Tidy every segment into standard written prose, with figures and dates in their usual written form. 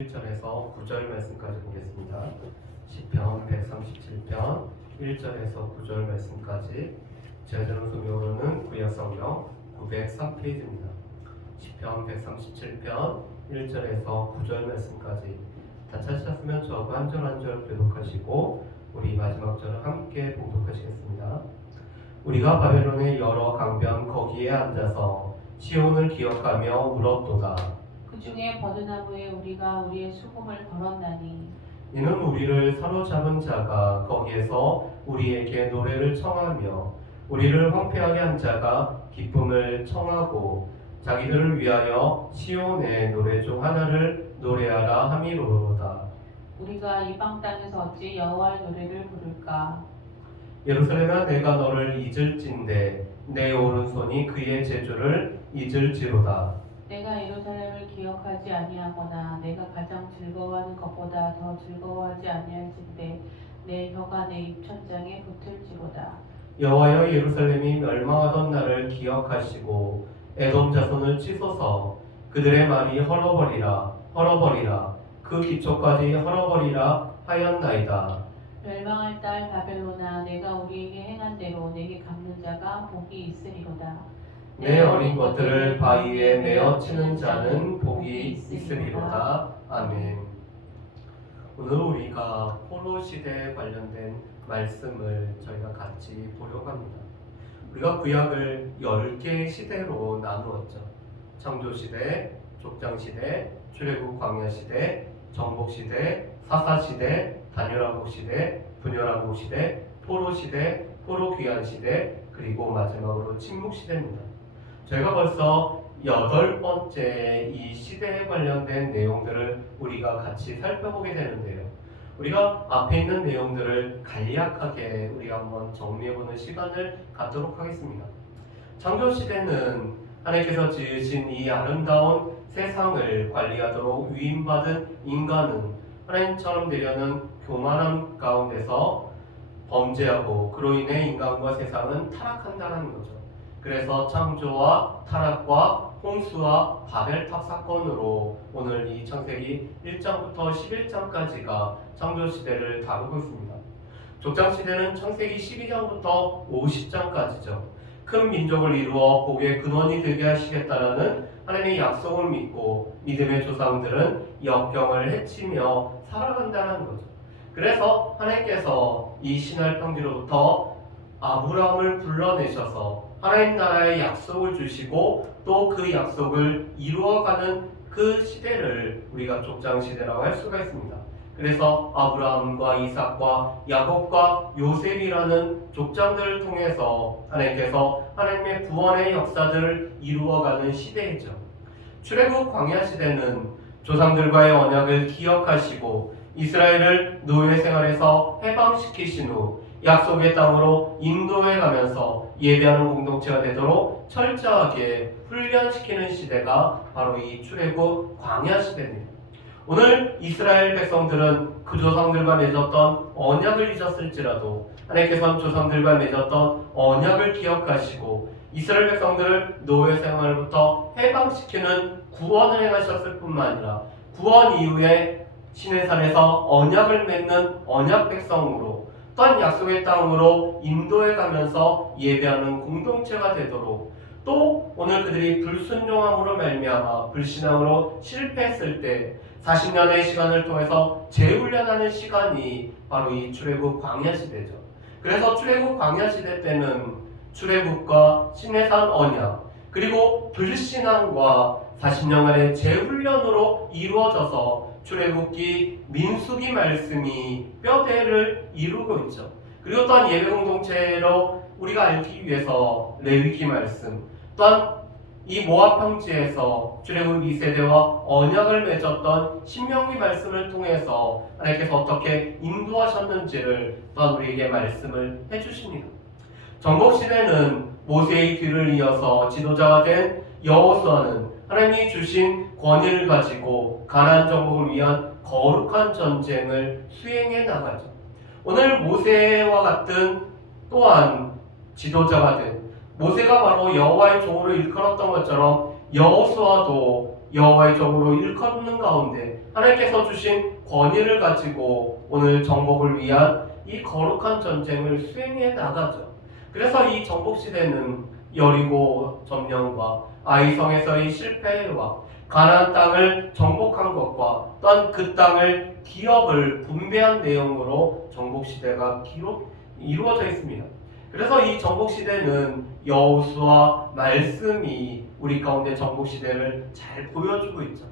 1절에서 9절 말씀까지 보겠습니다. 시편 137편 1절에서 9절 말씀까지 제가 들은 성경으로는 구약성경 903페이지입니다. 시편 137편 1절에서 9절 말씀까지 다 찾으셨으면 저하고 한 절 한 절 교독하시고 우리 마지막 절을 함께 봉독하시겠습니다. 우리가 바벨론의 여러 강변 거기에 앉아서 시온을 기억하며 울었도다. 그 중에 버드나무에 우리가 우리의 수금을 걸었나니 이는 우리를 사로잡은 자가 거기에서 우리에게 노래를 청하며 우리를 황폐하게 한 자가 기쁨을 청하고 자기들을 위하여 시온의 노래 중 하나를 노래하라 함이로다. 우리가 이방 땅에서 어찌 여호와의 노래를 부를까? 예루살렘아, 내가 너를 잊을진대 내 오른손이 그의 제주를 잊을지로다. 내가 예루살렘을 기억하지 아니하거나 내가 가장 즐거워하는 것보다 더 즐거워하지 아니할진대 내 혀가 내 입천장에 붙을지로다. 여호와여, 예루살렘이 멸망하던 날을 기억하시고 에돔 자손을 치소서. 그들의 말이 헐어버리라 헐어버리라 그 기초까지 헐어버리라 하였나이다. 멸망할 딸 바벨로나, 내가 우리에게 행한 대로 내게 갚는 자가 복이 있으리로다. 내 어린 것들을 바위에 메어 치는 자는 복이 있으리로다. 아멘. 오늘 우리가 포로 시대에 관련된 말씀을 저희가 같이 보려고 합니다. 우리가 구약을 10개의 시대로 나누었죠. 창조시대, 족장시대, 출애굽 광야시대, 정복시대, 사사시대, 다니엘왕국시대, 분열왕국시대, 포로시대, 포로귀환시대, 그리고 마지막으로 침묵시대입니다. 저희가 벌써 8번째 이 시대에 관련된 내용들을 우리가 같이 살펴보게 되는데요. 우리가 앞에 있는 내용들을 간략하게 우리가 한번 정리해보는 시간을 갖도록 하겠습니다. 창조시대는 하나님께서 지으신 이 아름다운 세상을 관리하도록 위임받은 인간은 하나님처럼 되려는 교만함 가운데서 범죄하고 그로 인해 인간과 세상은 타락한다는 거죠. 그래서 창조와 타락과 홍수와 바벨탑 사건으로 오늘 이 창세기 1장부터 11장까지가 창조시대를 다루고 있습니다. 족장시대는 창세기 12장부터 50장까지죠. 큰 민족을 이루어 복의 근원이 되게 하시겠다라는 하나님의 약속을 믿고 믿음의 조상들은 역경을 헤치며 살아간다는 거죠. 그래서 하나님께서 이 신할 평지로부터 아브라함을 불러내셔서 하나님 나라의 약속을 주시고 또 그 약속을 이루어가는 그 시대를 우리가 족장시대라고 할 수가 있습니다. 그래서 아브라함과 이삭과 야곱과 요셉이라는 족장들을 통해서 하나님께서 하나님의 구원의 역사들을 이루어가는 시대이죠. 출애굽 광야 시대는 조상들과의 언약을 기억하시고 이스라엘을 노예 생활에서 해방시키신 후 약속의 땅으로 인도해 가면서 예배하는 공동체가 되도록 철저하게 훈련시키는 시대가 바로 이 출애굽 광야 시대입니다. 오늘 이스라엘 백성들은 그 조상들과 맺었던 언약을 잊었을지라도 하나님께서는 조상들과 맺었던 언약을 기억하시고 이스라엘 백성들을 노예 생활로부터 해방시키는 구원을 행하셨을 뿐만 아니라 구원 이후에 시내산에서 언약을 맺는 언약 백성으로 또한 약속의 땅으로 인도해 가면서 예배하는 공동체가 되도록 또 오늘 그들이 불순종함으로 말미암아 불신앙으로 실패했을 때 40년의 시간을 통해서 재훈련하는 시간이 바로 이 출애굽 광야 시대죠. 그래서 출애굽 광야 시대 때는 출애굽과 시내산 언약 그리고 불신앙과 40년간의 재훈련으로 이루어져서 출애굽기 민수기 말씀이 뼈대를 이루고 있죠. 그리고 또한 예배 공동체로 우리가 알기 위해서 레위기 말씀, 또한 이 모압 평지에서 출애굽 2세대와 언약을 맺었던 신명기 말씀을 통해서 하나님께서 어떻게 인도하셨는지를 또한 우리에게 말씀을 해주십니다. 정복시대는 모세의 뒤를 이어서 지도자가 된 여호수아는 하나님이 주신 권위를 가지고 가나안 정복을 위한 거룩한 전쟁을 수행해 나가죠. 오늘 모세와 같은 또한 지도자가 된 모세가 바로 여호와의 종으로 일컬었던 것처럼 여호수아도 여호와의 종으로 일컫는 가운데 하나님께서 주신 권위를 가지고 오늘 정복을 위한 이 거룩한 전쟁을 수행해 나가죠. 그래서 이 정복 시대는 여리고 점령과 아이성에서의 실패와 가나안 땅을 정복한 것과 또한 그 땅을 기업을 분배한 내용으로 정복 시대가 이루어져 있습니다. 그래서 이 정복 시대는 여호수아 말씀이 우리 가운데 정복 시대를 잘 보여주고 있죠.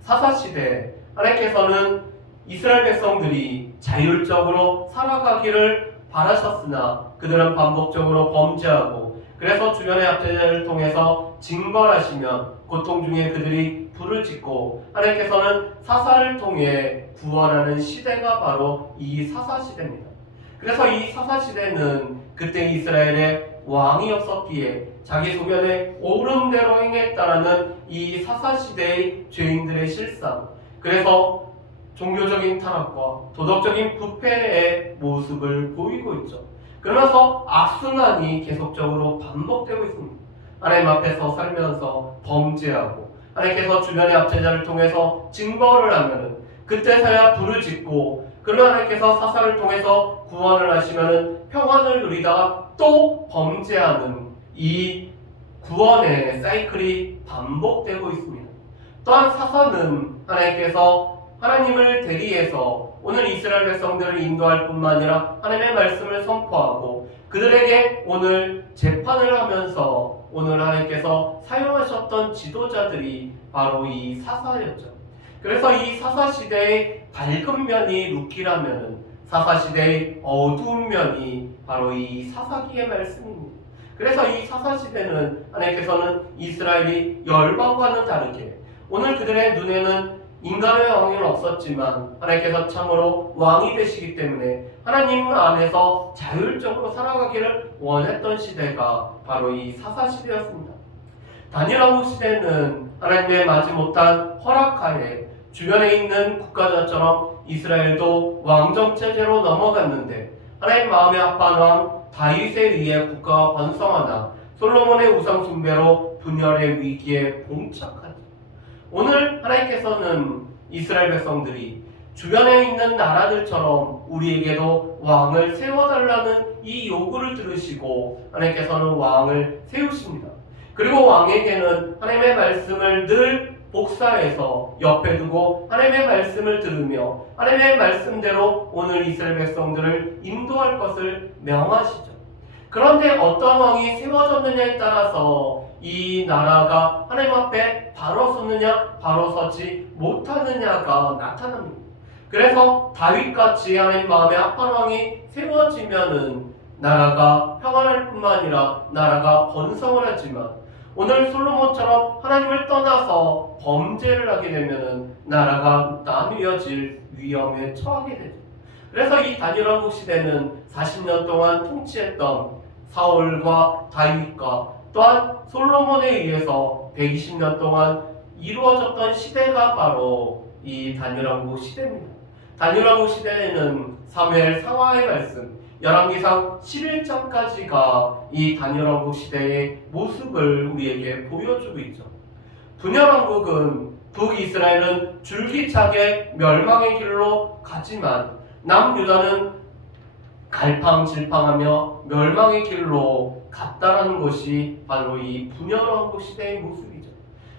사사 시대 하나님께서는 이스라엘 백성들이 자율적으로 살아가기를 바라셨으나 그들은 반복적으로 범죄하고 그래서 주변의 압제자를 통해서 징벌하시며 고통 중에 그들이 불을 짓고 하나님께서는 사사를 통해 구원하는 시대가 바로 이 사사 시대입니다. 그래서 이 사사 시대는 그때 이스라엘에 왕이 없었기에 자기 소견에 옳은 대로 행했다라는 이 사사 시대의 죄인들의 실상, 그래서 종교적인 타락과 도덕적인 부패의 모습을 보이고 있죠. 그러면서 악순환이 계속적으로 반복되고 있습니다. 하나님 앞에서 살면서 범죄하고 하나님께서 주변의 압제자를 통해서 징벌을 하면은 그때서야 불을 짓고 그러면 하나님께서 사사를 통해서 구원을 하시면은 평안을 누리다가 또 범죄하는 이 구원의 사이클이 반복되고 있습니다. 또한 사사는 하나님께서 하나님을 대리해서 오늘 이스라엘 백성들을 인도할 뿐만 아니라 하나님의 말씀을 선포하고 그들에게 오늘 재판을 하면서 오늘 하나님께서 사용하셨던 지도자들이 바로 이 사사였죠. 그래서 이 사사 시대의 밝은 면이 룻기라면은 사사 시대의 어두운 면이 바로 이 사사기의 말씀입니다. 그래서 이 사사 시대는 하나님께서는 이스라엘이 열방과는 다르게 오늘 그들의 눈에는 인간의 왕은 없었지만 하나님께서 참으로 왕이 되시기 때문에 하나님 안에서 자율적으로 살아가기를 원했던 시대가 바로 이 사사 시대였습니다. 다니엘 왕국 시대는 하나님의 마지못한 허락하에 주변에 있는 국가자처럼 이스라엘도 왕정 체제로 넘어갔는데 하나님 마음에 합한 왕 다윗에 의해 국가가 번성하나 솔로몬의 우상 숭배로 분열의 위기에 봉착하죠. 오늘 하나님께서는 이스라엘 백성들이 주변에 있는 나라들처럼 우리에게도 왕을 세워달라는 이 요구를 들으시고 하나님께서는 왕을 세우십니다. 그리고 왕에게는 하나님의 말씀을 늘 복사해서 옆에 두고 하나님의 말씀을 들으며 하나님의 말씀대로 오늘 이스라엘 백성들을 인도할 것을 명하시죠. 그런데 어떤 왕이 세워졌느냐에 따라서 이 나라가 하나님 앞에 바로 서느냐 바로 서지 못하느냐가 나타납니다. 그래서 다윗같이 하나님 마음에 합한 왕이 세워지면은 나라가 평안할 뿐만 아니라 나라가 번성을 하지만 오늘 솔로몬처럼 하나님을 떠나서 범죄를 하게 되면은 나라가 나뉘어질 위험에 처하게 되죠. 그래서 이 다니엘 왕국 시대는 40년 동안 통치했던 사울과 다윗과 또한 솔로몬에 의해서 120년 동안 이루어졌던 시대가 바로 이 다니엘 왕국 시대입니다. 다니엘 왕국 시대에는 사무엘 상하의 말씀 열왕기상 11장까지가 이 다니엘 왕국 시대의 모습을 우리에게 보여주고 있죠. 분열 왕국은 북이스라엘은 줄기차게 멸망의 길로 가지만 남유다는 갈팡질팡하며 멸망의 길로 갔다라는 것이 바로 이 분열 왕국 시대의 모습이죠.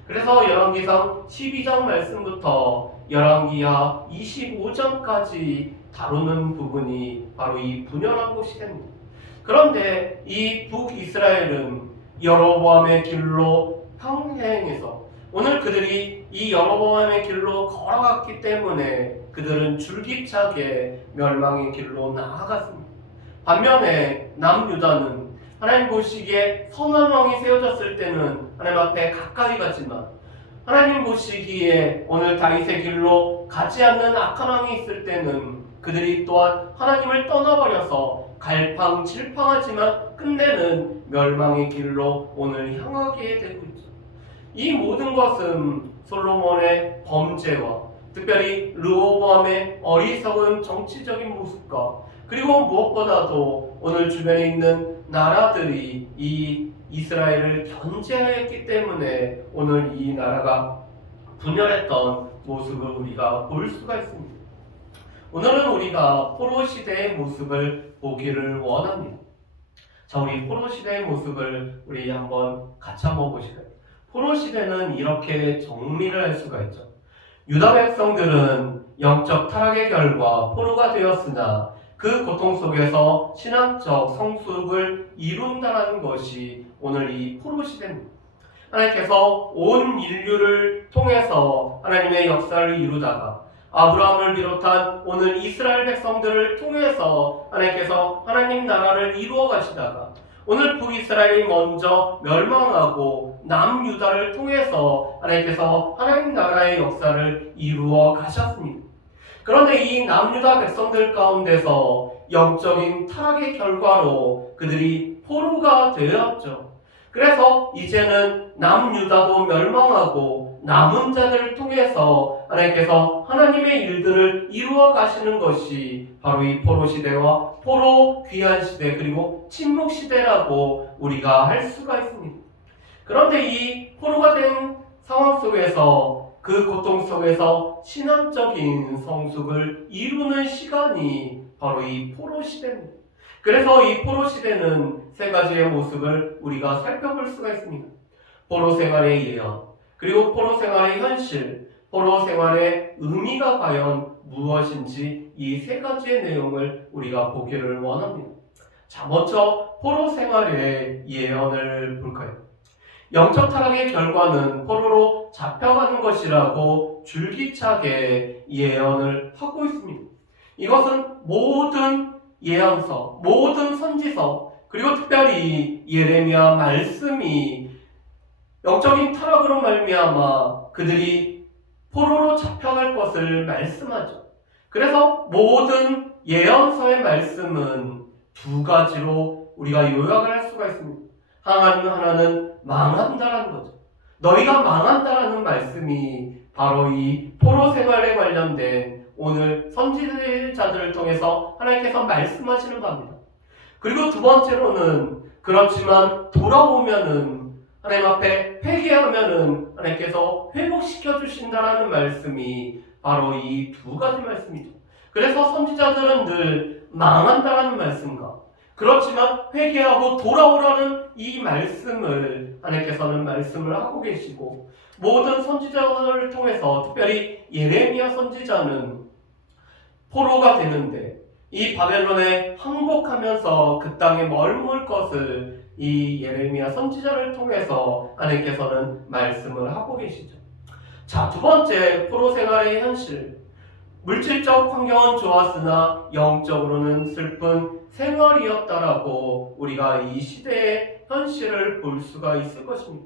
그래서 열왕기상 12장 말씀부터 열왕기하 25장까지 다루는 부분이 바로 이 분열 왕국 시대입니다. 그런데 이 북이스라엘은 여로보암의 길로 평행해서 오늘 그들이 이 여로보암의 길로 걸어갔기 때문에 그들은 줄기차게 멸망의 길로 나아갔습니다. 반면에 남유다는 하나님 보시기에 선한 왕이 세워졌을 때는 하나님 앞에 가까이 가지만 하나님 보시기에 오늘 다윗의 길로 가지 않는 악한 왕이 있을 때는 그들이 또한 하나님을 떠나버려서 갈팡질팡하지만 끝내는 멸망의 길로 오늘 향하게 되고 있죠. 이 모든 것은 솔로몬의 범죄와 특별히 르호보암의 어리석은 정치적인 모습과 그리고 무엇보다도 오늘 주변에 있는 나라들이 이 이스라엘을 견제하였기 때문에 오늘 이 나라가 분열했던 모습을 우리가 볼 수가 있습니다. 오늘은 우리가 포로 시대의 모습을 보기를 원합니다. 자, 우리 포로 시대의 모습을 우리 한번 같이 한번 보실까요? 포로 시대는 이렇게 정리를 할 수가 있죠. 유다 백성들은 영적 타락의 결과 포로가 되었으나 그 고통 속에서 신앙적 성숙을 이룬다는 것이 오늘 이 포로 시대입니다. 하나님께서 온 인류를 통해서 하나님의 역사를 이루다가 아브라함을 비롯한 오늘 이스라엘 백성들을 통해서 하나님께서 하나님 나라를 이루어 가시다가 오늘 북이스라엘이 먼저 멸망하고 남유다를 통해서 하나님께서 하나님 나라의 역사를 이루어 가셨습니다. 그런데 이 남유다 백성들 가운데서 영적인 타락의 결과로 그들이 포로가 되었죠. 그래서 이제는 남유다도 멸망하고 남은 자들을 통해서 하나님께서 하나님의 일들을 이루어 가시는 것이 바로 이 포로 시대와 포로 귀환 시대 그리고 침묵 시대라고 우리가 할 수가 있습니다. 그런데 이 포로가 된 상황 속에서 그 고통 속에서 신앙적인 성숙을 이루는 시간이 바로 이 포로 시대입니다. 그래서 이 포로 시대는 세 가지의 모습을 우리가 살펴볼 수가 있습니다. 포로 생활의 예언, 그리고 포로 생활의 현실, 포로 생활의 의미가 과연 무엇인지 이 세 가지의 내용을 우리가 보기를 원합니다. 자, 먼저 포로 생활의 예언을 볼까요? 영적 타락의 결과는 포로로 잡혀가는 것이라고 줄기차게 예언을 하고 있습니다. 이것은 모든 예언서, 모든 선지서, 그리고 특별히 예레미야 말씀이 영적인 타락으로 말미암아 그들이 포로로 잡혀갈 것을 말씀하죠. 그래서 모든 예언서의 말씀은 두 가지로 우리가 요약을 할 수가 있습니다. 하나는 망한다라는 거죠. 너희가 망한다라는 말씀이 바로 이 포로 생활에 관련된 오늘 선지자들을 통해서 하나님께서 말씀하시는 바입니다. 그리고 두 번째로는 그렇지만 돌아오면은 하나님 앞에 회개하면은 하나님께서 회복시켜 주신다라는 말씀이 바로 이 두 가지 말씀이죠. 그래서 선지자들은 늘 망한다라는 말씀과 그렇지만 회개하고 돌아오라는 이 말씀을 하나님께서는 말씀을 하고 계시고 모든 선지자들을 통해서 특별히 예레미야 선지자는 포로가 되는데 이 바벨론에 항복하면서 그 땅에 머물 것을 이 예레미야 선지자를 통해서 하나님께서는 말씀을 하고 계시죠. 자, 두 번째 포로 생활의 현실. 물질적 환경은 좋았으나 영적으로는 슬픈 생활이었다라고 우리가 이 시대의 현실을 볼 수가 있을 것입니다.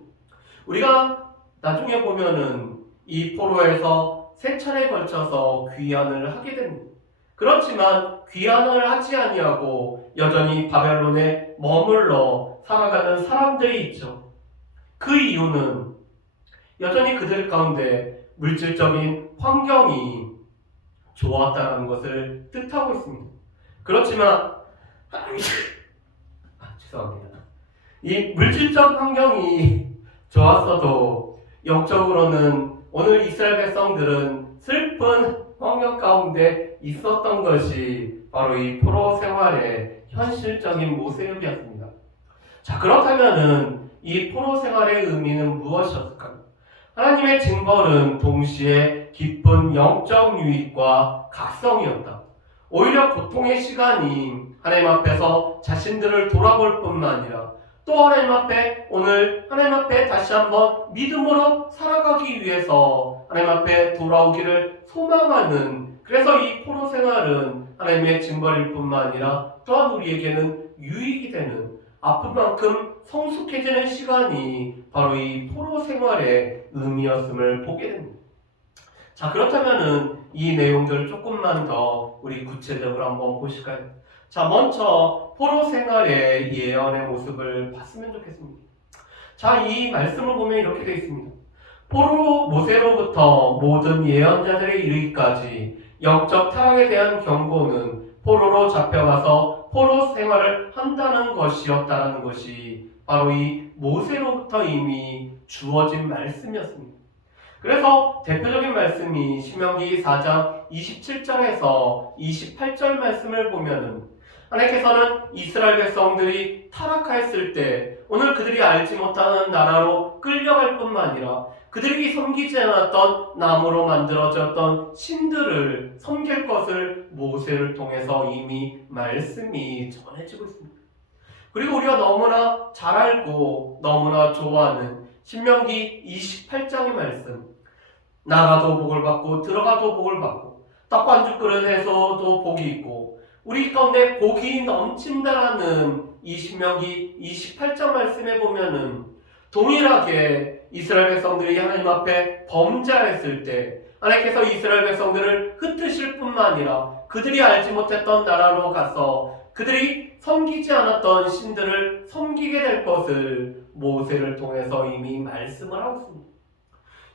우리가 나중에 보면은 이 포로에서 세 차례에 걸쳐서 귀환을 하게 됩니다. 그렇지만 귀환을 하지 아니하고 여전히 바벨론에 머물러 살아가는 사람들이 있죠. 그 이유는 여전히 그들 가운데 물질적인 환경이 좋았다는 것을 뜻하고 있습니다. 그렇지만 죄송합니다. 이 물질적 환경이 좋았어도 영적으로는 오늘 이스라엘 백성들은 슬픈 환경 가운데 있었던 것이 바로 이 포로 생활의 현실적인 모습이었습니다. 자, 그렇다면은 이 포로 생활의 의미는 무엇이었을까요? 하나님의 징벌은 동시에 깊은 영적 유익과 각성이었다. 오히려 고통의 시간이 하나님 앞에서 자신들을 돌아볼 뿐만 아니라 또 하나님 앞에 오늘 하나님 앞에 다시 한번 믿음으로 살아가기 위해서 하나님 앞에 돌아오기를 소망하는, 그래서 이 포로 생활은 하나님의 징벌일 뿐만 아니라 또한 우리에게는 유익이 되는, 아픈 만큼 성숙해지는 시간이 바로 이 포로 생활의 의미였음을 보게 됩니다. 자, 그렇다면은 이 내용들을 조금만 더 우리 구체적으로 한번 보실까요? 자, 먼저 포로 생활의 예언의 모습을 봤으면 좋겠습니다. 자, 이 말씀을 보면 이렇게 되어 있습니다. 포로 모세로부터 모든 예언자들에 이르기까지 영적 타락에 대한 경고는 포로로 잡혀가서 포로 생활을 한다는 것이었다는 것이 바로 이 모세로부터 이미 주어진 말씀이었습니다. 그래서 대표적인 말씀이 신명기 4장 27절에서 28절 말씀을 보면은 하나님께서는 이스라엘 백성들이 타락하였을 때 오늘 그들이 알지 못하는 나라로 끌려갈 뿐만 아니라 그들이 섬기지 않았던 나무로 만들어졌던 신들을 섬길 것을 모세를 통해서 이미 말씀이 전해지고 있습니다. 그리고 우리가 너무나 잘 알고 너무나 좋아하는 신명기 28장의 말씀, 나가도 복을 받고 들어가도 복을 받고 떡반죽 그릇에서도 복이 있고 우리 가운데 복이 넘친다라는 이 신명기 28장 말씀에 보면은 동일하게 이스라엘 백성들이 하나님 앞에 범죄했을 때 하나님께서 이스라엘 백성들을 흩으실 뿐만 아니라 그들이 알지 못했던 나라로 가서 그들이 섬기지 않았던 신들을 섬기게 될 것을 모세를 통해서 이미 말씀을 하고 있습니다.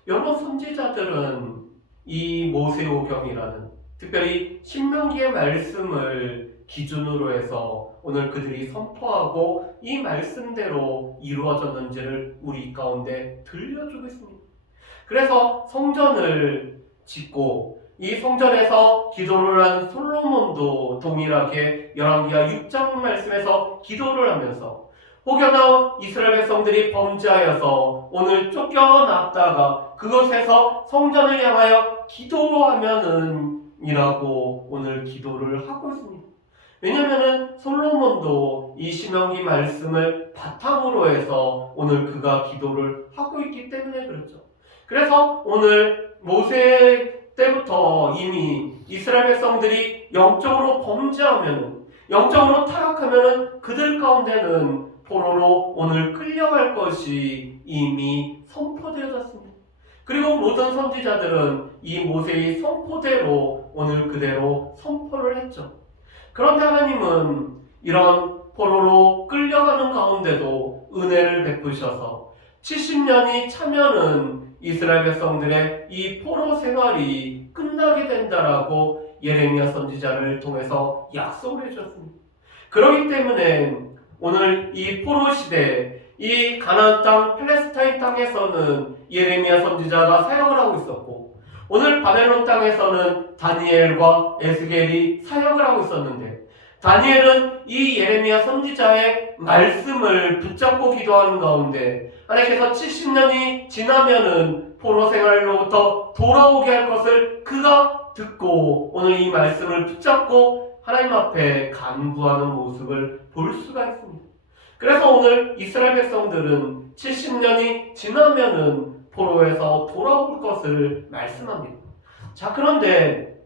여러 선지자들은 이 모세오경이라는 특별히 신명기의 말씀을 기준으로 해서 오늘 그들이 선포하고 이 말씀대로 이루어졌는지를 우리 가운데 들려주고 있습니다. 그래서 성전을 짓고 이 성전에서 기도를 한 솔로몬도 동일하게 열왕기하 6장 말씀에서 기도를 하면서 혹여나 이스라엘 백성들이 범죄하여서 오늘 쫓겨났다가 그곳에서 성전을 향하여 기도하면은 이라고 오늘 기도를 하고 있습니다. 왜냐하면 솔로몬도 이 신명기 말씀을 바탕으로 해서 오늘 그가 기도를 하고 있기 때문에 그렇죠. 그래서 오늘 모세 때부터 이미 이스라엘 백성들이 영적으로 범죄하면 영적으로 타락하면 그들 가운데는 포로로 오늘 끌려갈 것이 이미 선포되어졌습니다. 그리고 모든 선지자들은 이 모세의 선포대로 오늘 그대로 선포를 했죠. 그런데 하나님은 이런 포로로 끌려가는 가운데도 은혜를 베푸셔서 70년이 차면은 이스라엘 백성들의 이 포로 생활이 끝나게 된다라고 예레미야 선지자를 통해서 약속을 해주셨습니다. 그렇기 때문에 오늘 이 포로 시대, 이 가나안 땅, 팔레스타인 땅에서는 예레미야 선지자가 사역을 하고 있었고 오늘 바벨론 땅에서는 다니엘과 에스겔이 사역을 하고 있었는데 다니엘은 이 예레미야 선지자의 말씀을 붙잡고 기도하는 가운데 하나님께서 70년이 지나면은 포로 생활로부터 돌아오게 할 것을 그가 듣고 오늘 이 말씀을 붙잡고 하나님 앞에 간구하는 모습을 볼 수가 있습니다. 그래서 오늘 이스라엘 백성들은 70년이 지나면은 포로에서 돌아올 것을 말씀합니다. 자, 그런데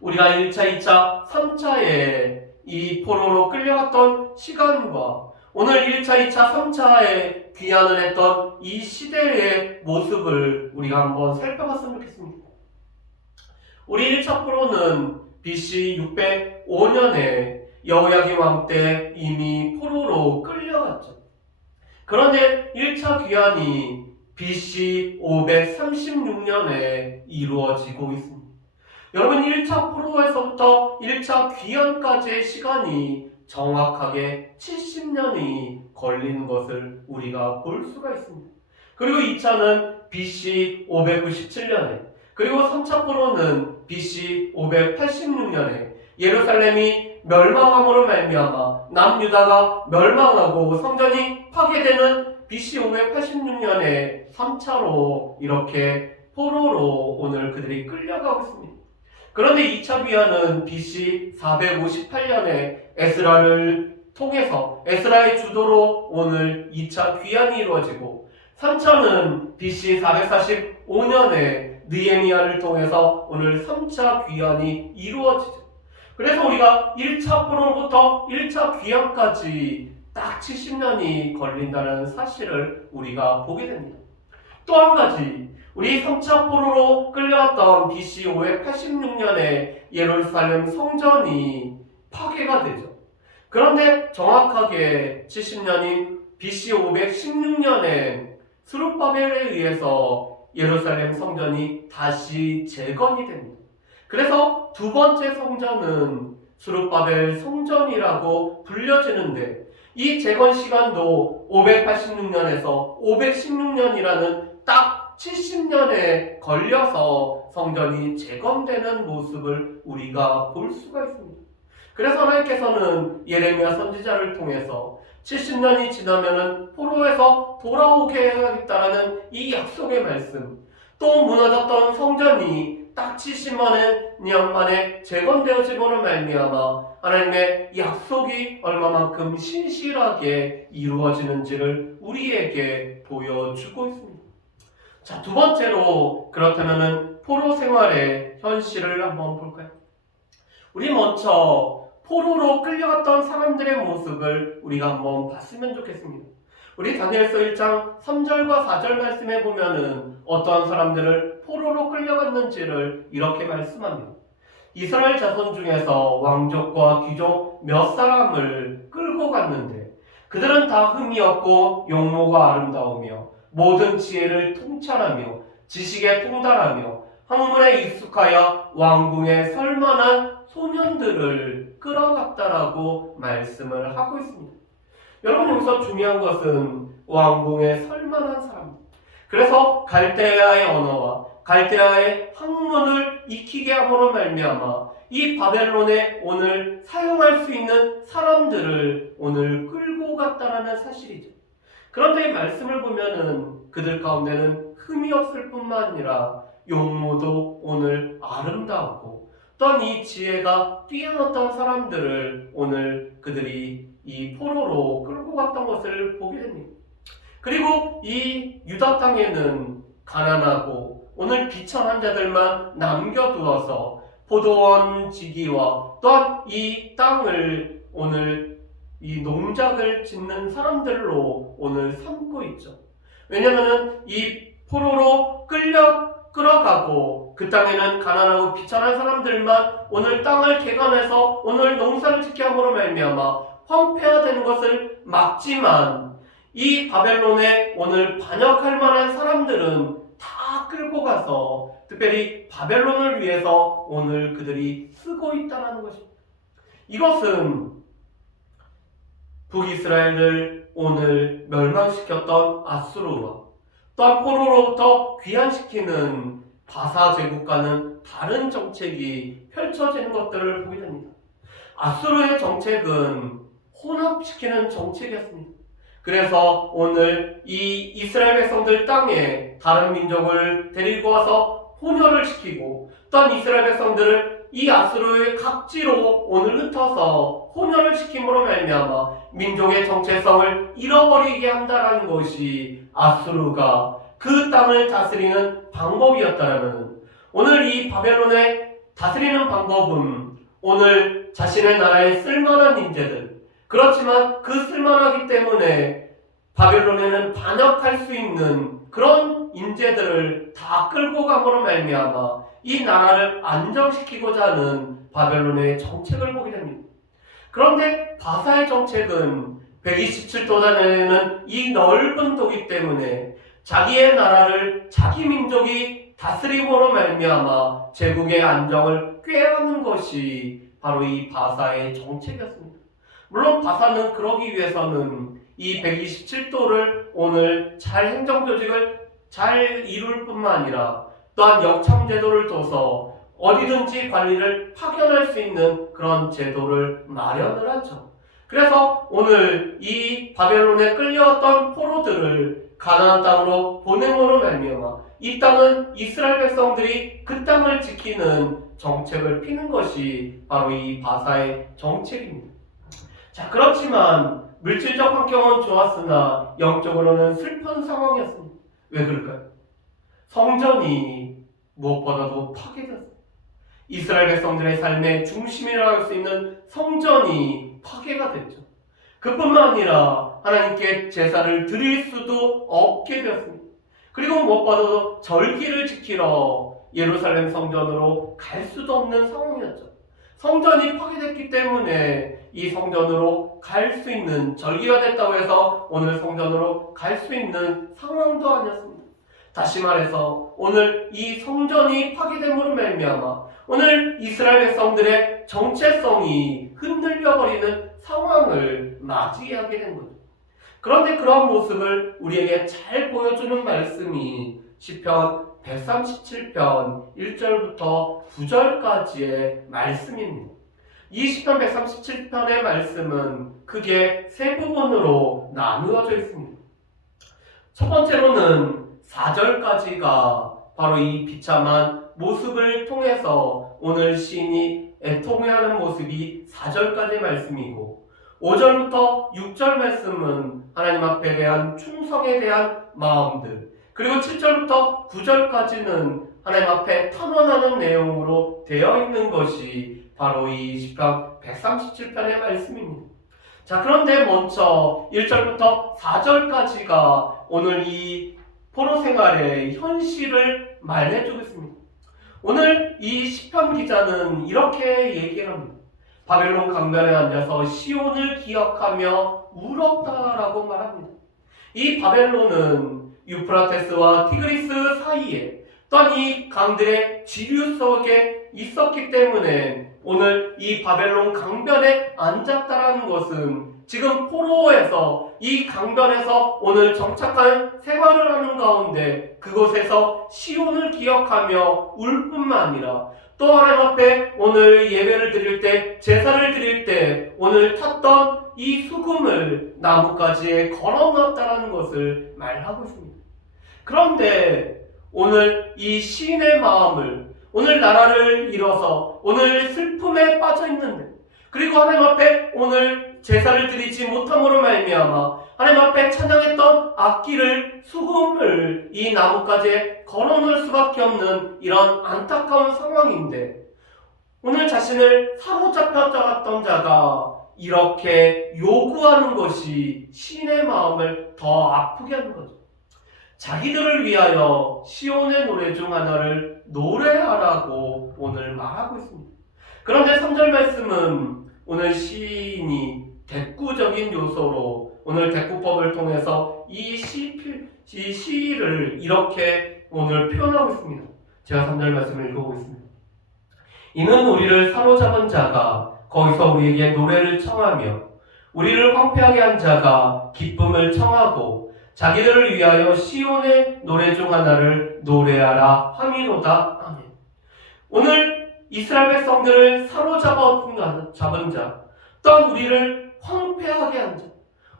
우리가 1차, 2차, 3차에 이 포로로 끌려갔던 시간과 오늘 1차, 2차, 3차에 귀환을 했던 이 시대의 모습을 우리가 한번 살펴봤으면 좋겠습니다. 우리 1차 포로는 BC 605년에 여호야김 왕 때 이미 포로로 끌려갔죠. 그런데 1차 귀환이 BC 536년에 이루어지고 있습니다. 여러분 1차 포로에서부터 1차 귀환까지의 시간이 정확하게 70년이 걸리는 것을 우리가 볼 수가 있습니다. 그리고 2차는 BC 597년에 그리고 3차 포로는 BC 586년에 예루살렘이 멸망함으로 말미암아 남유다가 멸망하고 성전이 파괴되는 BC 586년에 3차로 이렇게 포로로 오늘 그들이 끌려가고 있습니다. 그런데 2차 귀환은 BC 458년에 에스라를 통해서 에스라의 주도로 오늘 2차 귀환이 이루어지고 3차는 BC 445년에 느헤미야를 통해서 오늘 3차 귀환이 이루어지죠. 그래서 우리가 1차 포로로부터 1차 귀환까지 딱 70년이 걸린다는 사실을 우리가 보게 됩니다. 또 한 가지 우리 3차 포로로 끌려왔던 BC 586년에 예루살렘 성전이 파괴가 되죠. 그런데 정확하게 70년인 BC 516년에 스룹바벨에 의해서 예루살렘 성전이 다시 재건이 됩니다. 그래서 두 번째 성전은 스룹바벨 성전이라고 불려지는데 이 재건 시간도 586년에서 516년이라는 딱 70년에 걸려서 성전이 재건되는 모습을 우리가 볼 수가 있습니다. 그래서 하나님께서는 예레미야 선지자를 통해서 70년이 지나면은 포로에서 돌아오게 해야겠다라는 이 약속의 말씀, 또 무너졌던 성전이 딱 70만 년 만에 재건되어짐으로 말미암아 하나님의 약속이 얼마만큼 신실하게 이루어지는지를 우리에게 보여주고 있습니다. 자, 두 번째로 그렇다면은 포로 생활의 현실을 한번 볼까요? 우리 먼저 포로로 끌려갔던 사람들의 모습을 우리가 한번 봤으면 좋겠습니다. 우리 다니엘서 1장 3절과 4절 말씀에 보면은 어떠한 사람들을 포로로 끌려갔는지를 이렇게 말씀합니다. 이스라엘 자손 중에서 왕족과 귀족 몇 사람을 끌고 갔는데 그들은 다 흠이 없고 용모가 아름다우며 모든 지혜를 통찰하며 지식에 통달하며 학문에 익숙하여 왕궁에 설만한 소년들을 끌어갔다라고 말씀을 하고 있습니다. 여러분, 여기서 중요한 것은 왕궁에 설만한 사람, 그래서 갈대아의 언어와 갈대아의 학문을 익히게 함으로 말미암아 이 바벨론에 오늘 사용할 수 있는 사람들을 오늘 끌고 갔다라는 사실이죠. 그런데 이 말씀을 보면은 그들 가운데는 흠이 없을 뿐만 아니라 용모도 오늘 아름다웠고 또한 이 지혜가 뛰어났던 사람들을 오늘 그들이 이 포로로 끌고 갔던 것을 보게 됩니다. 그리고 이 유다 땅에는 가난하고 오늘 비천한 자들만 남겨두어서 포도원 지기와 또한 이 땅을 오늘 이 농작을 짓는 사람들로 오늘 삼고 있죠. 왜냐하면 이 포로로 끌어가고 그 땅에는 가난하고 비천한 사람들만 오늘 땅을 개간해서 오늘 농사를 짓게 함으로 말미암아 황폐화되는 것을 막지만 이 바벨론에 오늘 반역할 만한 사람들은 다 끌고 가서 특별히 바벨론을 위해서 오늘 그들이 쓰고 있다는 것입니다. 이것은 북이스라엘을 오늘 멸망시켰던 아수르와 또한 포로로부터 귀환시키는 바사 제국과는 다른 정책이 펼쳐지는 것들을 보게 됩니다. 아수르의 정책은 혼합시키는 정책이었습니다. 그래서 오늘 이 이스라엘 백성들 땅에 다른 민족을 데리고 와서 혼혈을 시키고 또한 이스라엘 백성들을 이 아수르의 각지로 오늘 흩어서 혼혈을 시킴으로 말미암아 민족의 정체성을 잃어버리게 한다는 것이 아수르가 그 땅을 다스리는 방법이었다면 오늘 이 바벨론의 다스리는 방법은 오늘 자신의 나라에 쓸만한 인재들, 그렇지만 그 쓸만하기 때문에 바벨론에는 반역할 수 있는 그런 인재들을 다 끌고 감으로 말미암아 이 나라를 안정시키고자 하는 바벨론의 정책을 보게 됩니다. 그런데 바사의 정책은 127도단에는 이 넓은 도기 때문에 자기의 나라를 자기 민족이 다스림으로 말미암아 제국의 안정을 꾀하는 것이 바로 이 바사의 정책이었습니다. 물론 바사는 그러기 위해서는 이 127도를 오늘 잘 행정조직을 잘 이룰 뿐만 아니라 또한 역참제도를 둬서 어디든지 관리를 파견할 수 있는 그런 제도를 마련을 하죠. 그래서 오늘 이 바벨론에 끌려왔던 포로들을 가나안 땅으로 보냄으로 말미암아 이 땅은 이스라엘 백성들이 그 땅을 지키는 정책을 피는 것이 바로 이 바사의 정책입니다. 자, 그렇지만 물질적 환경은 좋았으나 영적으로는 슬픈 상황이었습니다. 왜 그럴까요? 성전이 무엇보다도 파괴되었습니다. 이스라엘 백성들의 삶의 중심이라고 할 수 있는 성전이 파괴가 됐죠. 그뿐만 아니라 하나님께 제사를 드릴 수도 없게 되었습니다. 그리고 무엇보다도 절기를 지키러 예루살렘 성전으로 갈 수도 없는 상황이었죠. 성전이 파괴됐기 때문에 이 성전으로 갈 수 있는, 절기가 됐다고 해서 오늘 성전으로 갈 수 있는 상황도 아니었습니다. 다시 말해서 오늘 이 성전이 파괴됨으로 말미암아 오늘 이스라엘 백성들의 정체성이 흔들려버리는 상황을 맞이하게 된 거죠. 그런데 그런 모습을 우리에게 잘 보여주는 말씀이 시편 137편 1절부터 9절까지의 말씀입니다. 이 시편 137편의 말씀은 크게 세 부분으로 나누어져 있습니다. 첫 번째로는 4절까지가 바로 이 비참한 모습을 통해서 오늘 시인이 애통해하는 모습이 4절까지의 말씀이고, 5절부터 6절 말씀은 하나님 앞에 대한 충성에 대한 마음들, 그리고 7절부터 9절까지는 하나님 앞에 탄원하는 내용으로 되어 있는 것이 바로 이 시편 137편의 말씀입니다. 자, 그런데 먼저 1절부터 4절까지가 오늘 이 포로 생활의 현실을 말해주고 있습니다. 오늘 이 시편 기자는 이렇게 얘기를 합니다. 바벨론 강변에 앉아서 시온을 기억하며 울었다라고 말합니다. 이 바벨론은 유프라테스와 티그리스 사이에 또한 이 강들의 지류 속에 있었기 때문에 오늘 이 바벨론 강변에 앉았다라는 것은 지금 포로에서 이 강변에서 오늘 정착한 생활을 하는 가운데 그곳에서 시온을 기억하며 울 뿐만 아니라 또 하나님 앞에 오늘 예배를 드릴 때, 제사를 드릴 때 오늘 탔던 이 수금을 나뭇가지에 걸어놨다라는 것을 말하고 있습니다. 그런데 오늘 이 시인의 마음을, 오늘 나라를 잃어서 오늘 슬픔에 빠져 있는데, 그리고 하나님 앞에 오늘 제사를 드리지 못함으로 말미암아 하나님 앞에 찬양했던 악기를, 수금을 이 나뭇가지에 걸어놓을 수밖에 없는 이런 안타까운 상황인데, 오늘 자신을 사로잡혔던 자가 이렇게 요구하는 것이 시인의 마음을 더 아프게 하는 거죠. 자기들을 위하여 시온의 노래 중 하나를 노래하라고 오늘 말하고 있습니다. 그런데 3절 말씀은 오늘 시인이 대꾸적인 요소로 오늘 대꾸법을 통해서 이 시를 이렇게 오늘 표현하고 있습니다. 제가 3절 말씀을 읽어보겠습니다. 이는 우리를 사로잡은 자가 거기서 우리에게 노래를 청하며 우리를 황폐하게 한 자가 기쁨을 청하고 자기들을 위하여 시온의 노래 중 하나를 노래하라 함이로다. 아멘. 오늘 이스라엘 백성들을 사로잡은 자, 또한 우리를 황폐하게 한 자,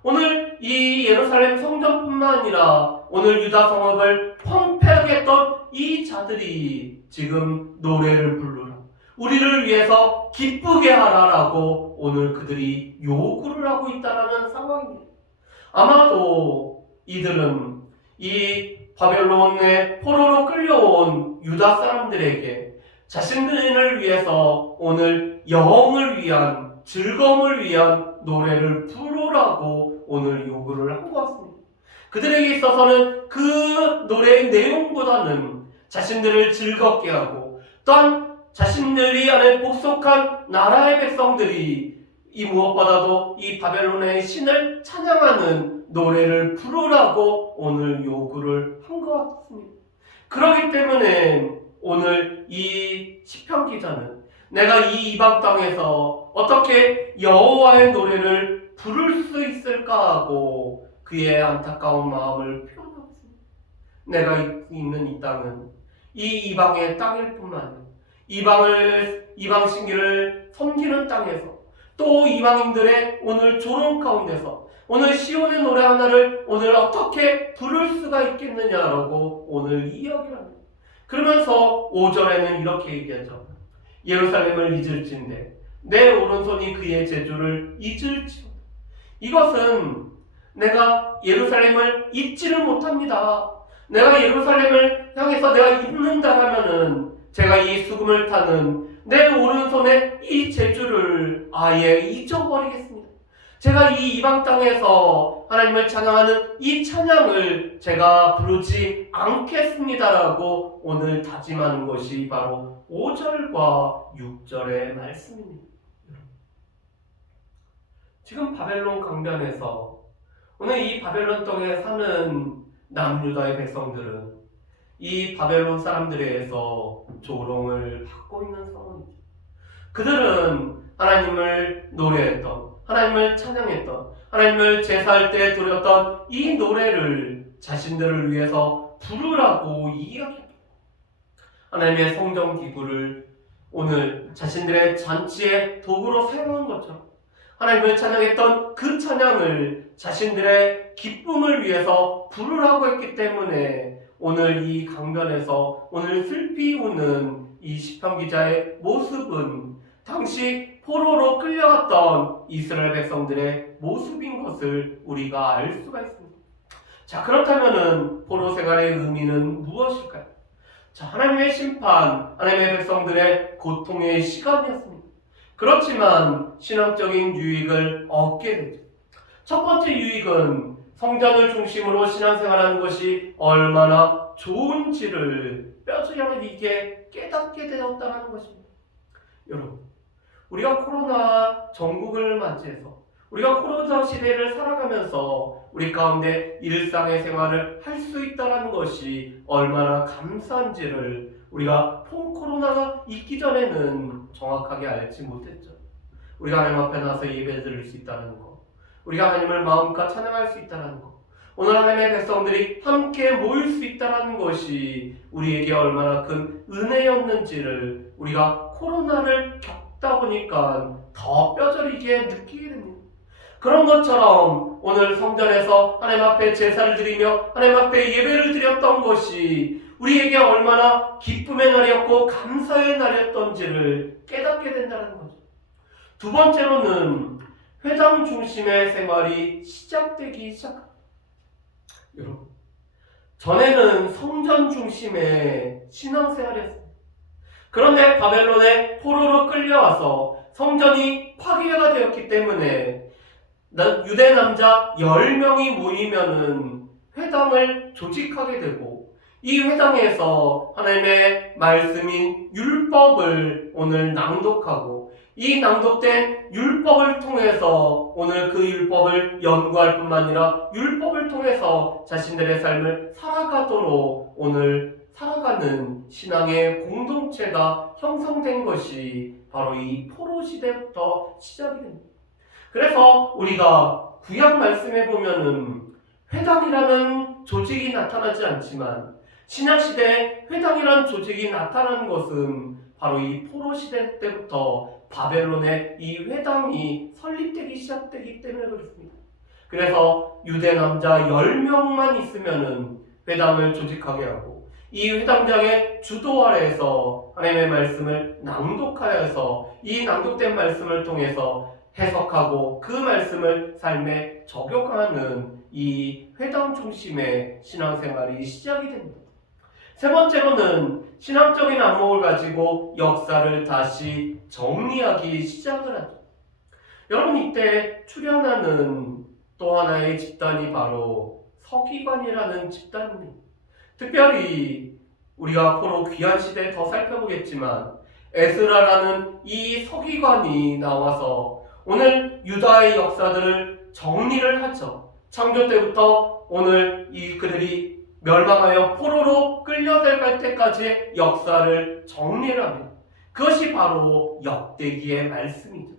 오늘 이 예루살렘 성전뿐만 아니라 오늘 유다 성읍을 황폐하게 했던 이 자들이 지금 노래를 부르라, 우리를 위해서 기쁘게 하라라고 오늘 그들이 요구를 하고 있다는 상황입니다. 아마도 이들은 이 바벨론의 포로로 끌려온 유다 사람들에게 자신들을 위해서 오늘 영을 위한, 즐거움을 위한 노래를 부르라고 오늘 요구를 한 것 같습니다. 그들에게 있어서는 그 노래의 내용보다는 자신들을 즐겁게 하고 또한 자신들이 안에 복속한 나라의 백성들이 이 무엇보다도 이 바벨론의 신을 찬양하는 노래를 부르라고 오늘 요구를 한 것 같습니다. 그렇기 때문에 오늘 이 시편 기자는 내가 이 이방 땅에서 어떻게 여호와의 노래를 부를 수 있을까 하고 그의 안타까운 마음을 표현하고 있습니다. 내가 있는 이 땅은 이 이방의 땅일 뿐만 아니라 이방 신기를 섬기는 땅에서 또 이방인들의 오늘 조롱 가운데서 오늘 시온의 노래 하나를 오늘 어떻게 부를 수가 있겠느냐라고 오늘 이야기를 합니다. 그러면서 5절에는 이렇게 얘기하죠. 예루살렘을 잊을진대 내 오른손이 그의 재주를 잊을지어다. 이것은 내가 예루살렘을 잊지를 못합니다. 내가 예루살렘을 향해서 내가 잊는다 하면은 제가 이 수금을 타는 내 오른손의 이 재주를 아예 잊어버리겠습니다. 제가 이 이방 땅에서 하나님을 찬양하는 이 찬양을 제가 부르지 않겠습니다라고 오늘 다짐하는 것이 바로 5절과 6절의 말씀입니다. 지금 바벨론 강변에서 오늘 이 바벨론 땅에 사는 남유다의 백성들은 이 바벨론 사람들에 의해서 조롱을 받고 있는 상황이죠. 그들은 하나님을 노래했던, 하나님을 찬양했던, 하나님을 제사할 때 드렸던 이 노래를 자신들을 위해서 부르라고 이야기합니다. 하나님의 성전 기구를 오늘 자신들의 잔치의 도구로 사용한 것처럼 하나님을 찬양했던 그 찬양을 자신들의 기쁨을 위해서 부르라고 했기 때문에 오늘 이 강변에서 오늘 슬피 우는 이 시편 기자의 모습은 당시 포로로 끌려갔던 이스라엘 백성들의 모습인 것을 우리가 알 수가 있습니다. 자, 그렇다면은 포로 생활의 의미는 무엇일까요? 자, 하나님의 심판, 하나님의 백성들의 고통의 시간이었습니다. 그렇지만 신앙적인 유익을 얻게 되죠. 첫 번째 유익은 성전을 중심으로 신앙생활하는 것이 얼마나 좋은지를 뼈저리게 깨닫게 되었다는 것입니다. 여러분, 우리가 코로나 전국을 맞이해서 우리가 코로나 시대를 살아가면서 우리 가운데 일상의 생활을 할 수 있다는 것이 얼마나 감사한지를 우리가 코로나가 있기 전에는 정확하게 알지 못했죠. 우리가 하나님 앞에 나서 예배 드릴 수 있다는 것, 우리가 하나님을 마음껏 찬양할 수 있다는 것, 오늘 하나님의 백성들이 함께 모일 수 있다는 것이 우리에게 얼마나 큰 은혜였는지를 우리가 코로나를 겪다 보니까 더 뼈저리게 느끼게 됩니다. 그런 것처럼 오늘 성전에서 하나님 앞에 제사를 드리며 하나님 앞에 예배를 드렸던 것이 우리에게 얼마나 기쁨의 날이었고 감사의 날이었던지를 깨닫게 된다는 거죠. 두 번째로는 회당 중심의 생활이 시작되기 시작합니다. 여러분, 전에는 성전 중심의 신앙생활이었습니다. 그런데 바벨론의 포로로 끌려와서 성전이 파괴가 되었기 때문에 유대 남자 10명이 모이면은 회당을 조직하게 되고 이 회당에서 하나님의 말씀인 율법을 오늘 낭독하고 이 낭독된 율법을 통해서 오늘 그 율법을 연구할 뿐만 아니라 율법을 통해서 자신들의 삶을 살아가도록 오늘 살아가는 신앙의 공동체가 형성된 것이 바로 이 포로 시대부터 시작이 됩니다. 그래서 우리가 구약 말씀에 보면은 회당이라는 조직이 나타나지 않지만 신약 시대에 회당이라는 조직이 나타난 것은 바로 이 포로 시대 때부터 바벨론의 이 회당이 설립되기 시작되기 때문에 그렇습니다. 그래서 유대 남자 10명만 있으면은 회당을 조직하게 하고 이 회당장의 주도 아래에서 하나님의 말씀을 낭독하여서 이 낭독된 말씀을 통해서 해석하고 그 말씀을 삶에 적용하는 이 회당 중심의 신앙생활이 시작이 됩니다. 세 번째로는 신앙적인 안목을 가지고 역사를 다시 정리하기 시작을 하죠. 여러분, 이때 출현하는 또 하나의 집단이 바로 서기관이라는 집단입니다. 특별히 우리가 앞으로 귀한 시대에 더 살펴보겠지만 에스라라는 이 서기관이 나와서 오늘 유다의 역사들을 정리를 하죠. 창조 때부터 오늘 그들이 멸망하여 포로로 끌려갈 때까지의 역사를 정리를 합니다. 그것이 바로 역대기의 말씀이죠.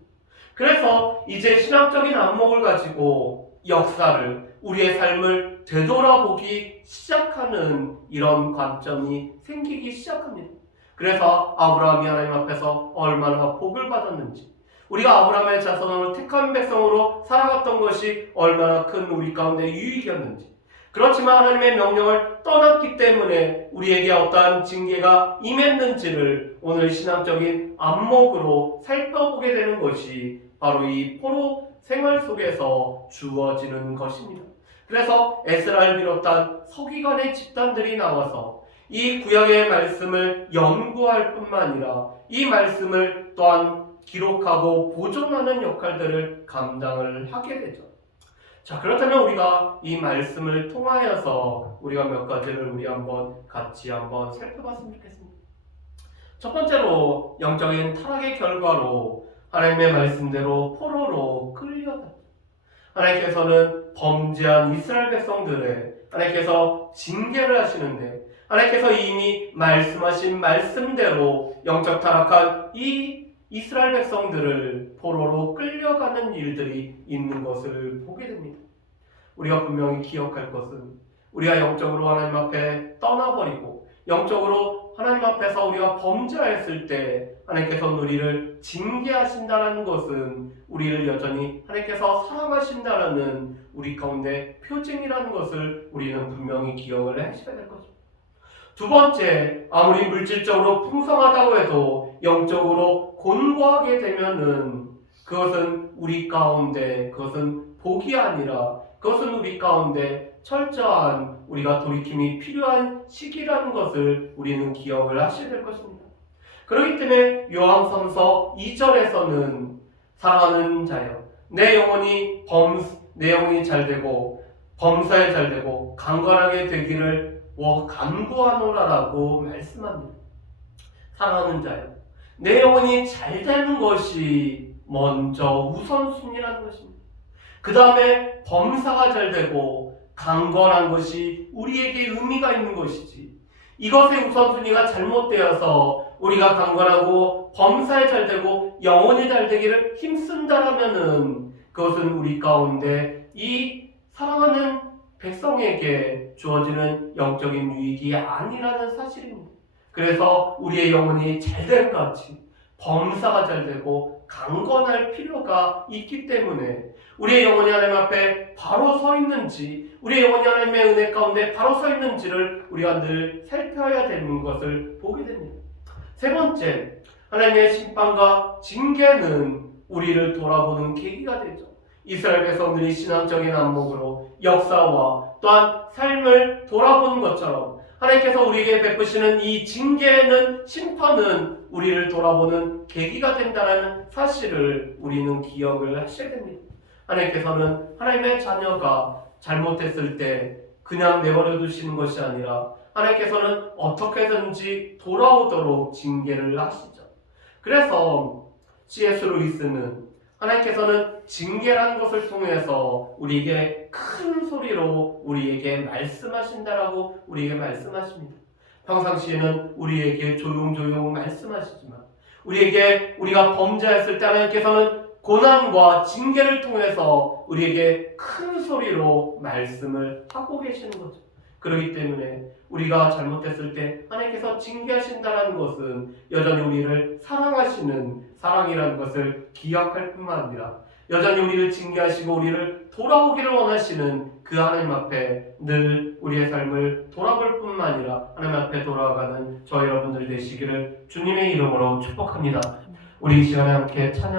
그래서 이제 신앙적인 안목을 가지고 역사를, 우리의 삶을 되돌아보기 시작하는 이런 관점이 생기기 시작합니다. 그래서 아브라함이 하나님 앞에서 얼마나 복을 받았는지, 우리가 아브라함의 자손으로 택한 백성으로 살아갔던 것이 얼마나 큰 우리 가운데 유익이었는지, 그렇지만 하나님의 명령을 떠났기 때문에 우리에게 어떠한 징계가 임했는지를 오늘 신앙적인 안목으로 살펴보게 되는 것이 바로 이 포로 생활 속에서 주어지는 것입니다. 그래서 에스라를 비롯한 서기관의 집단들이 나와서 이 구약의 말씀을 연구할 뿐만 아니라 이 말씀을 또한 기록하고 보존하는 역할들을 감당을 하게 되죠. 자, 그렇다면 우리가 이 말씀을 통하여서 우리가 몇 가지를 같이 한번 살펴봤으면 좋겠습니다. 첫 번째로 영적인 타락의 결과로 하나님의 말씀대로 포로로 끌려갔죠. 하나님께서는 범죄한 이스라엘 백성들의 하나님께서 징계를 하시는데 하나님께서 이미 말씀하신 말씀대로 영적 타락한 이 이스라엘 백성들을 포로로 끌려가는 일들이 있는 것을 보게 됩니다. 우리가 분명히 기억할 것은 우리가 영적으로 하나님 앞에 떠나버리고 영적으로 하나님 앞에서 우리가 범죄했을 때 하나님께서는 우리를 징계하신다는 것은 우리를 여전히 하나님께서 사랑하신다는 우리 가운데 표징이라는 것을 우리는 분명히 기억을 하셔야 될 것입니다. 두 번째, 아무리 물질적으로 풍성하다고 해도 영적으로 곤고하게 되면은 그것은 우리 가운데 그것은 복이 아니라 그것은 우리 가운데 철저한 우리가 돌이킴이 필요한 시기라는 것을 우리는 기억을 하셔야 될 것입니다. 그렇기 때문에 요한서서 2절에서는 사랑하는 자여 내 영혼이 잘되고 범사에 잘되고 강건하게 되기를 간구하노라라고 말씀합니다. 사랑하는 자여 내 영혼이 잘되는 것이 먼저 우선순위라는 것입니다. 그 다음에 범사가 잘되고 강건한 것이 우리에게 의미가 있는 것이지 이것의 우선순위가 잘못되어서 우리가 강건하고 범사에 잘되고 영혼이 잘되기를 힘쓴다라면은 그것은 우리 가운데 이 사랑하는 백성에게 주어지는 영적인 유익이 아니라는 사실입니다. 그래서 우리의 영혼이 잘될 같이 범사가 잘되고 강건할 필요가 있기 때문에 우리의 영혼이 하나님 앞에 바로 서 있는지 우리의 영혼이 하나님의 은혜 가운데 바로 서 있는지를 우리가 늘 살펴야 되는 것을 보게 됩니다. 세 번째, 하나님의 심판과 징계는 우리를 돌아보는 계기가 되죠. 이스라엘 백성들이 신앙적인 안목으로 역사와 또한 삶을 돌아보는 것처럼 하나님께서 우리에게 베푸시는 이 징계는 심판은 우리를 돌아보는 계기가 된다는 사실을 우리는 기억을 하셔야 됩니다. 하나님께서는 하나님의 자녀가 잘못했을 때 그냥 내버려 두시는 것이 아니라 하나님께서는 어떻게든지 돌아오도록 징계를 하시죠. 그래서 C.S. 루이스는 하나님께서는 징계라는 것을 통해서 우리에게 큰 소리로 우리에게 말씀하신다라고 우리에게 말씀하십니다. 평상시에는 우리에게 조용조용 말씀하시지만 우리가 범죄했을 때 하나님께서는 고난과 징계를 통해서 우리에게 큰 소리로 말씀을 하고 계시는 거죠. 그렇기 때문에 우리가 잘못했을 때 하나님께서 징계하신다는 것은 여전히 우리를 사랑하시는 사랑이라는 것을 기억할 뿐만 아니라 여전히 우리를 징계하시고 우리를 돌아오기를 원하시는 그 하나님 앞에 늘 우리의 삶을 돌아볼 뿐만 아니라 하나님 앞에 돌아가는 저 여러분들 되시기를 주님의 이름으로 축복합니다. 우리 이 시간에 함께 찬양